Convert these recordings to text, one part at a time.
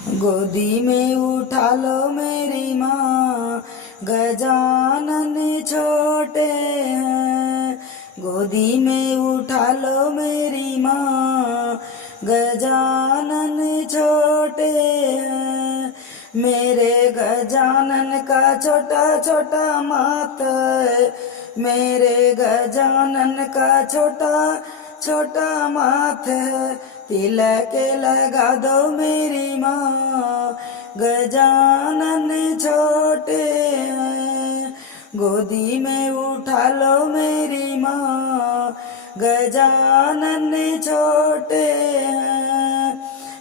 गोदी में उठा लो मेरी माँ, गजानन छोटे हैं। गोदी में उठा लो मेरी माँ, गजानन छोटे हैं। मेरे गजानन का छोटा छोटा माथ है, मेरे गजानन का छोटा छोटा माथ है। तिलक लगा दो मेरी माँ, गजानन छोटे हैं। गोदी में उठा लो मेरी माँ, गजानन छोटे हैं।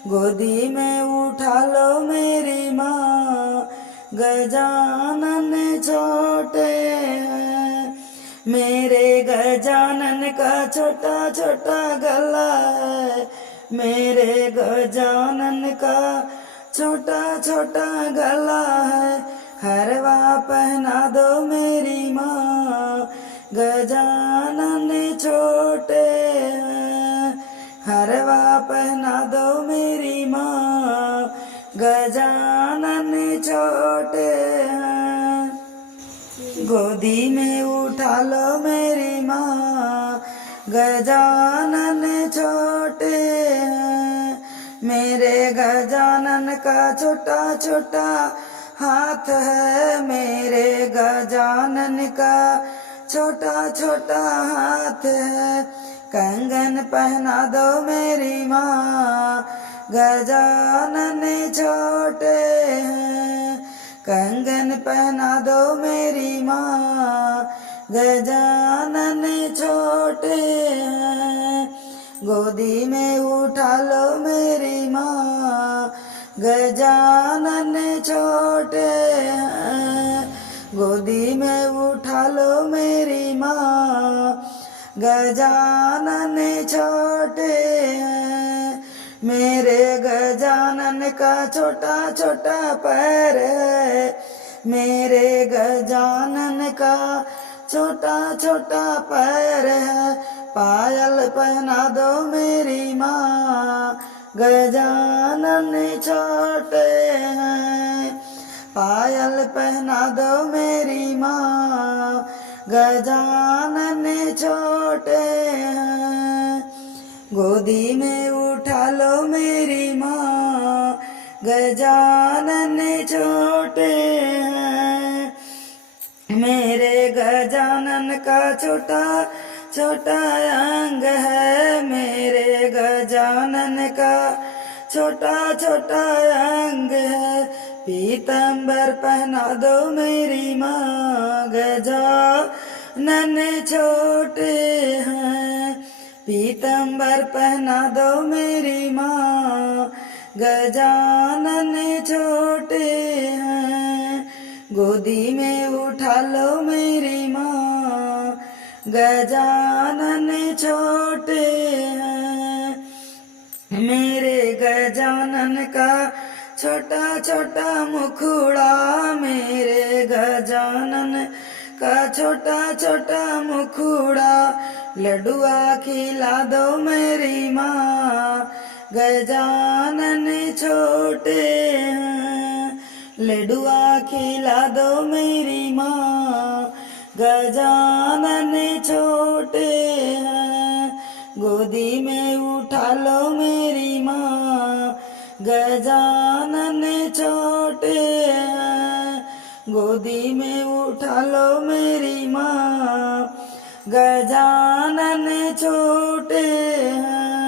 गोदी में उठा लो मेरी माँ, गजानन छोटे हैं। मेरे गजानन का छोटा छोटा गला है, मेरे गजानन का छोटा छोटा गला है। हरवा पहना दो मेरी माँ, गजानन छोटे हैं। हरवा पहना दो मेरी माँ, गजानन छोटे हैं। गोदी में उठा लो मेरी माँ, गजानन छोटे हैं। मेरे गजानन का छोटा छोटा हाथ है, मेरे गजानन का छोटा छोटा हाथ है। कंगन पहना दो मेरी माँ, गजानन छोटे हैं। कंगन पहना दो मेरी माँ, गजानन छोटे हैं। गोदी में उठा लो मेरी माँ, गजानन छोटे हैं। गोदी में उठा लो मेरी माँ, गजानन छोटे हैं। मेरे गजानन का छोटा छोटा पैर है, मेरे गजानन का छोटा छोटा पैर है। पायल पहना दो मेरी माँ, गजानन छोटे हैं। पायल पहना दो मेरी माँ, गजानन छोटे हैं। गोदी में उठा लो मेरी माँ, गजानन छोटे हैं। मेरे गजानन का छोटा छोटा अंग है, मेरे गजानन का छोटा छोटा अंग है। पीतंबर पहना दो मेरी माँ, गजानन छोटे हैं। पीतंबर पहना दो मेरी माँ, गजानन छोटे हैं। गोदी में उठा लो मेरी माँ, गजानन छोटे हैं। मेरे गजानन का छोटा छोटा मुखड़ा, मेरे गजानन का छोटा छोटा मुखड़ा। लड्डुआ खिला दो मेरी माँ, गजानन छोटे हैं। लड्डुआ खिला दो मेरी माँ, गजानन छोटे हैं। गोदी में उठा लो मेरी माँ, गजानन छोटे हैं। गोदी में उठा लो मेरी माँ, गजानन छोटे हैं।